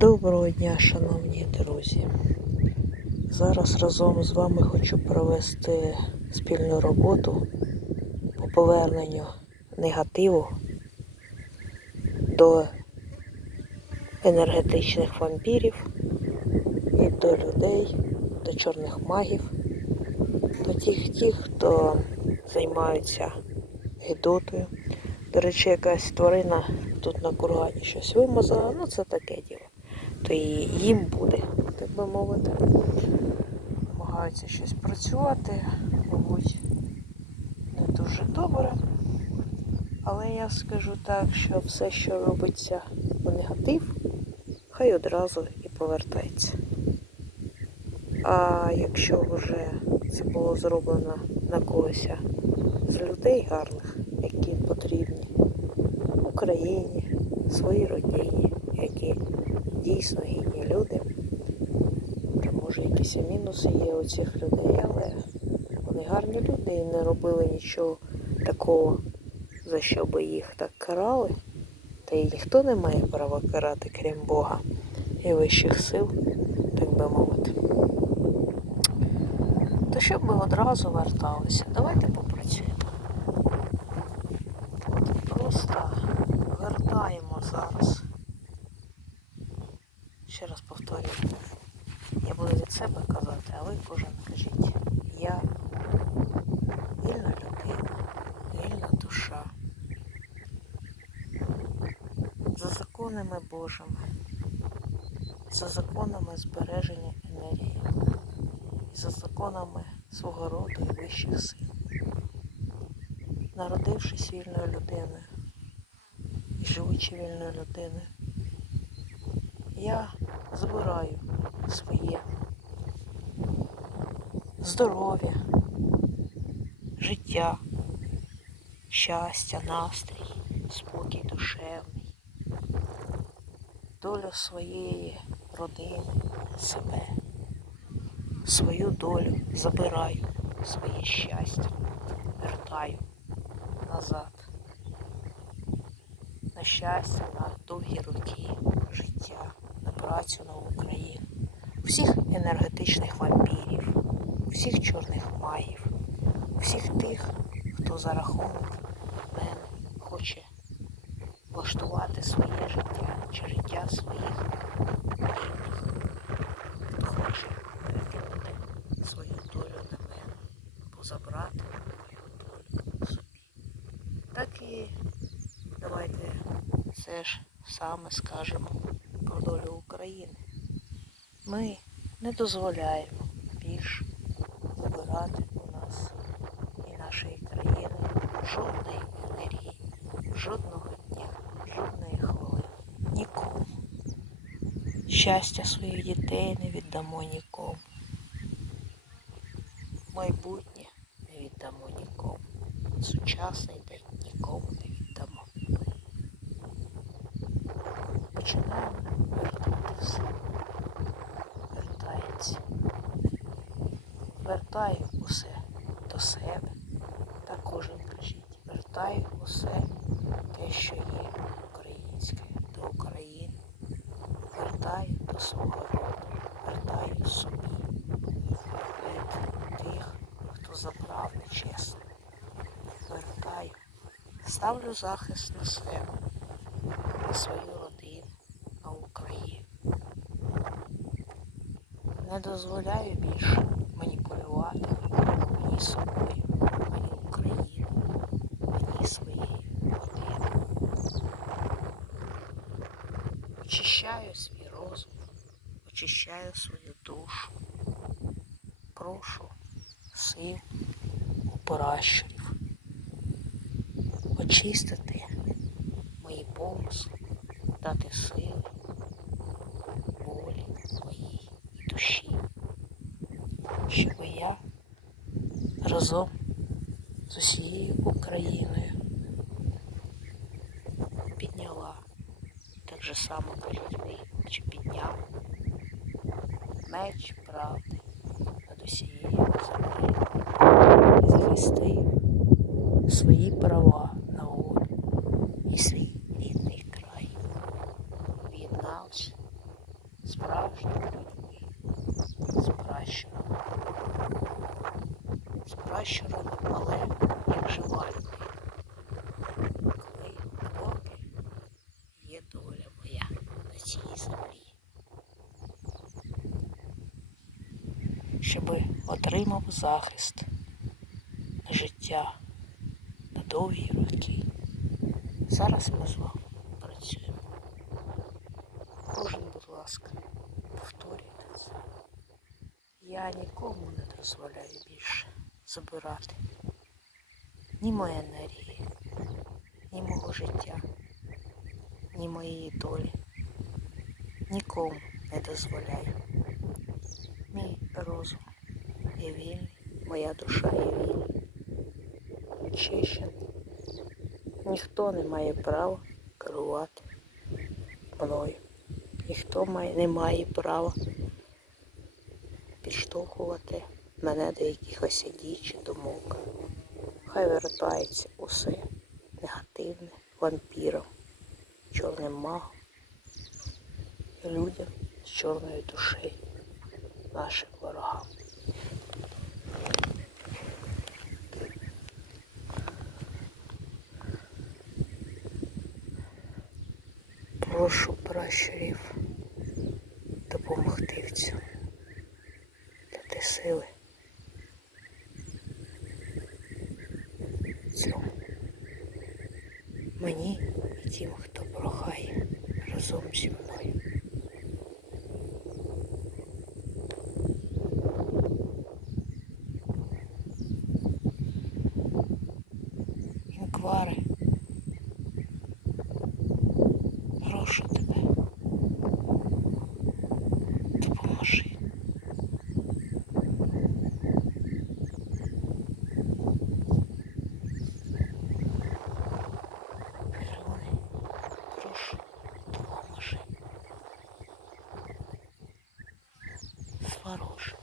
Доброго дня, шановні друзі. Зараз разом з вами хочу провести спільну роботу по поверненню негативу до енергетичних вампірів і до людей, до чорних магів, до тих, тих, хто займаються гидотою. До речі, якась тварина тут на кургані щось вимазала, ну це таке діло. То їм буде, так би мовити. Намагаються щось працювати, мабуть, не дуже добре. Але я скажу так, що все, що робиться у негатив, хай одразу і повертається. А якщо вже це було зроблено на когось з людей гарних, які потрібні Україні, своїй родині, дійсно гідні люди, може якісь мінуси є у цих людей, але вони гарні люди і не робили нічого такого, за що би їх так карали. Та й ніхто не має права карати, крім Бога і вищих сил, так би мовити. То щоб ми одразу верталися, давайте попрацюємо. Просто вертаємо зараз. Ще. Я буду від себе казати, а ви кожен кажіть. Я вільна людина, вільна душа. За законами Божими, за законами збереження енергії, за законами свого роду і вищих сил. Народившись вільною людиною і живучи вільною людиною, я забираю своє здоров'я, життя, щастя, настрій, спокій душевний, долю своєї родини, себе, свою долю забираю, своє щастя, вертаю назад. На щастя, на довгі роки життя, працю на Україну, всіх енергетичних вампірів, всіх чорних магів, всіх тих, хто за рахунок мене хоче влаштувати своє життя чи життя своїх хоче викинути свою долю на мене або забрати мою долю собі. Так і давайте все ж саме скажемо про долю України. Ми не дозволяємо більше забирати у нас і нашої країни жодної енергії, жодного дня, жодної хвилини. Нікому. Щастя своїх дітей не віддамо нікому. Майбутнє не віддамо нікому. Сучасний день нікому не віддамо. Починаємо. Вертається. Вертаю усе до себе. Та кожен кажіть. Вертаю усе те, що є українське, до України. Вертаю до свого роду. Вертаю собі. Від тих, хто забрав нечесно. Вертаю. Ставлю захист на себе, на свою родину, на Україну. Не дозволяю більше маніпулювати мені собою, мені Україну, мені своєю родиною. Очищаю свій розум, очищаю свою душу. Прошу сил у пращурів очистити мої помисли, дати сили, волі моїй душі, щоб я разом з усією Україною підняла, так же само ви, чи підняв меч правди над усією землею. І захистив свої права на волю і свій рідний край. Об'єднавши справжніми людьми, з пращурами. З пращурами, але як жива людина. Коли поки є доля моя на цій землі. Щоби отримав захист на життя на довгі роки. Зараз ми з вами працюємо. Кожен, будь ласка, повторюйте це. Я нікому не дозволяю більше забирати ні моєї енергії, ні мого життя, ні моєї долі. Нікому не дозволяю. Мій розум є вільний, моя душа є вільна. Очищений. Ніхто не має права керувати мною. Ніхто не має права підштовхувати мене до якихось дій чи думок. Хай вертається усе негативне вампіром, чорним магом і людям з чорною душею, нашим ворогам. Прошу пращурів допомогти в цьому. Дати сили цьому. Мені і тим, хто прохає разом зі мною. Інквари. Прошу тебе. Допоможи. Герой, прошу, допоможи. Сварож.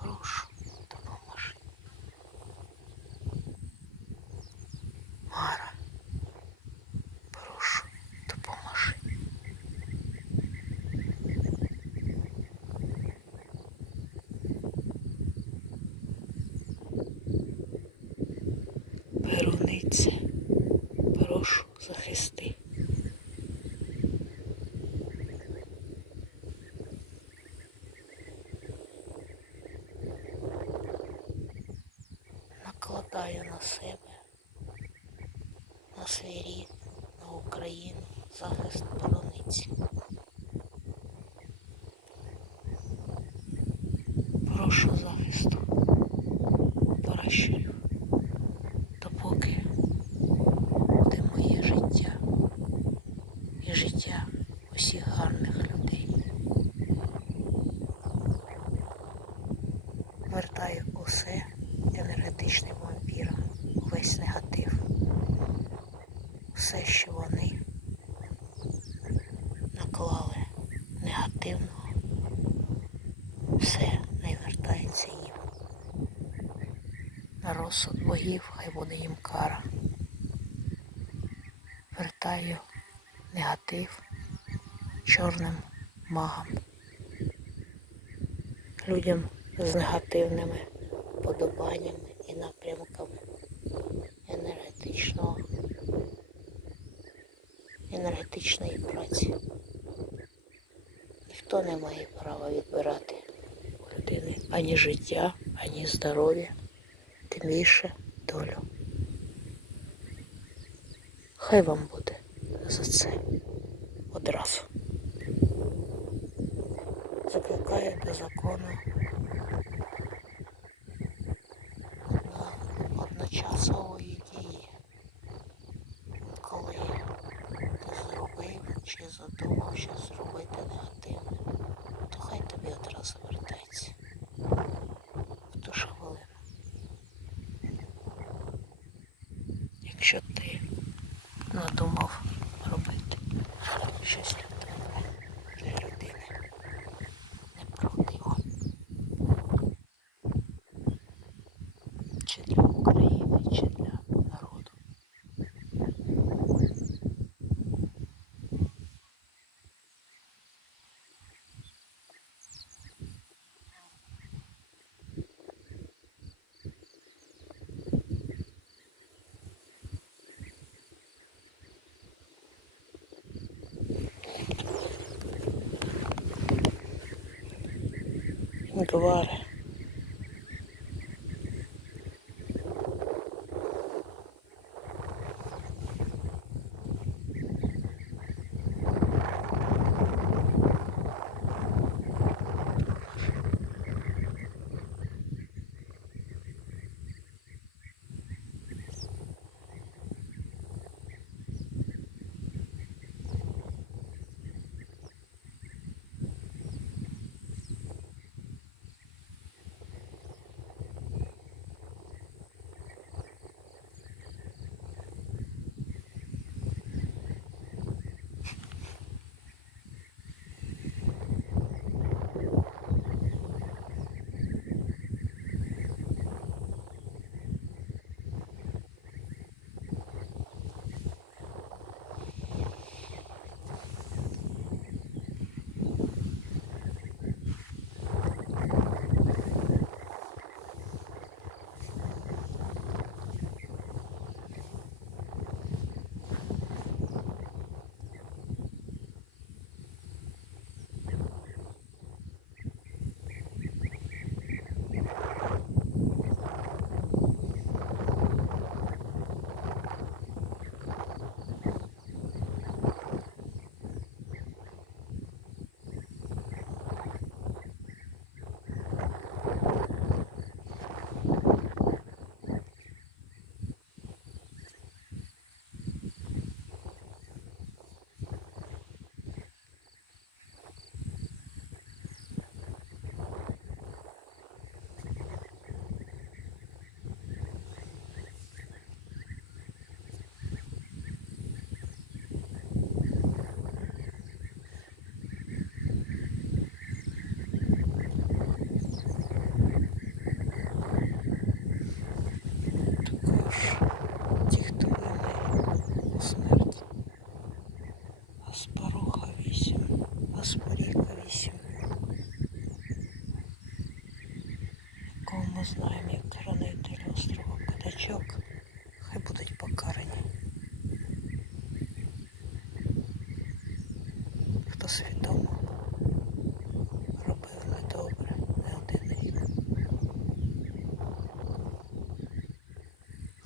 Прошу, допоможи. Мара. Прошу, допоможи. Перунице, прошу захисти. Накладаю на себе, на свій рід, на Україну захист перуниці. Прошу захисту пращурів, допоки буде моє життя і життя усіх гарних людей. Вертаю усе енергетичним вампірам, весь негатив, все, що вони наклали негативного, все не вертається їм. На розсуд богів хай буде їм кара. Вертаю негатив чорним магам, людям з негативними подобаннями і напрямками енергетичного, енергетичної праці. Ніхто не має права відбирати у людини ані життя, ані здоров'я, тим більше долю. Хай вам буде за це одразу. Закликаю до закону одно- одночасової дії, коли ти зробив чи задумав щось зробити негативне, то хай тобі одразу вертається The water.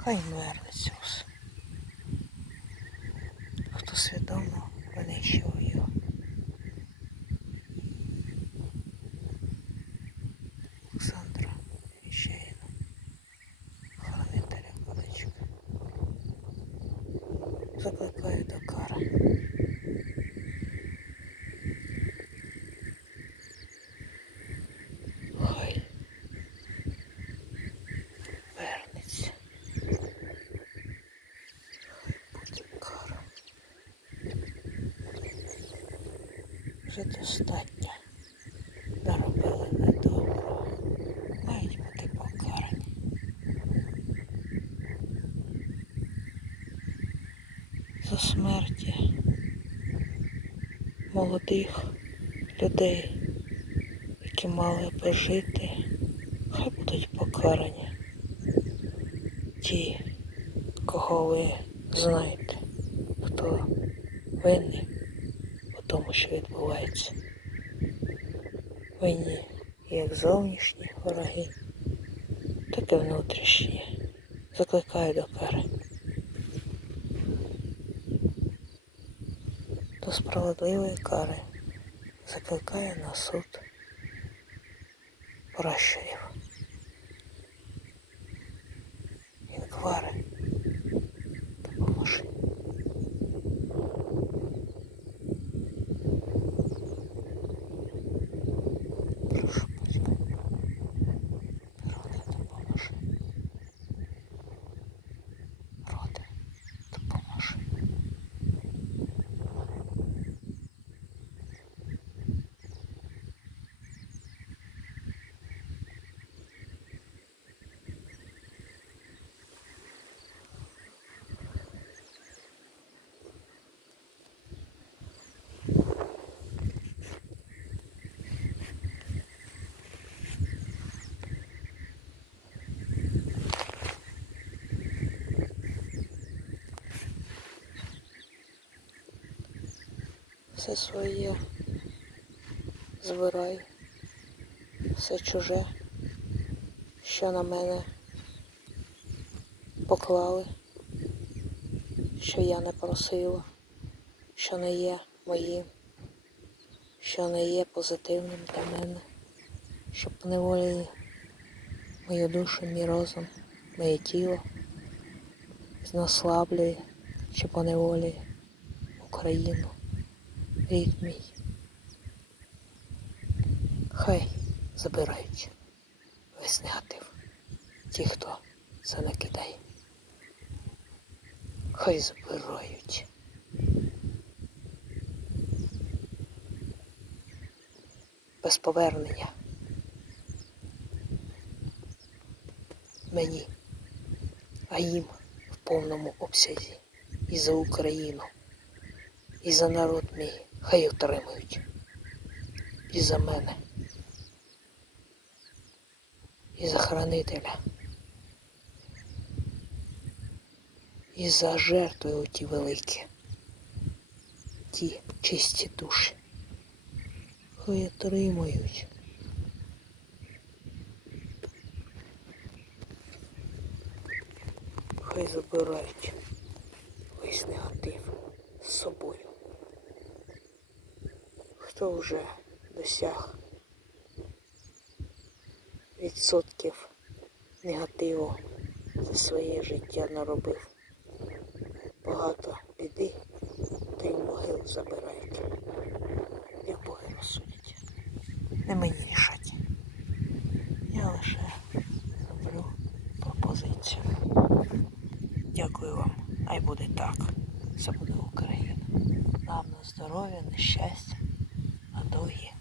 Хай вернеться усе. Хто свідомо винищував його. Олександра Іщеїна, хранителя Кадачка. Закликаю до кари. Хай вернеться. Буде кара. Вже достатньо. Наробили недоброго. Мають бути покарані. За смерті молодих людей, які мали би жити, хай будуть покарані. Ті, кого ви знаєте, хто винний що відбувається. Винні як зовнішні вороги, так і внутрішні. Закликаю до кари. До справедливої кари закликає на суд пращурів. Інгвари, все своє збираю. все чуже, що на мене поклали, що я не просила, що не є моїм, що не є позитивним для мене, щоб поневолили мою душу, мій розум, моє тіло, знаслаблює, що поневолює Україну, рід мій. Хай забирають весь негатив. Ті, хто це накидає. Хай забирають. Без повернення. Мені, а їм в повному обсязі. І за Україну, і за народ мій. Хай отримують. І за мене. І за хранителя. І за жертви оті великі. Ті чисті душі. Хай отримують. Хай забирають весь негатив з собою. Хто вже досяг відсотків негативу за своє життя наробив. Багато біди, та й могил забирають. Як боги розсудять. Не мені рішать. Я лише роблю пропозицію. Дякую вам. Хай буде так. Це буде Україна. Нам на здоров'я, на щастя. Hallelujah.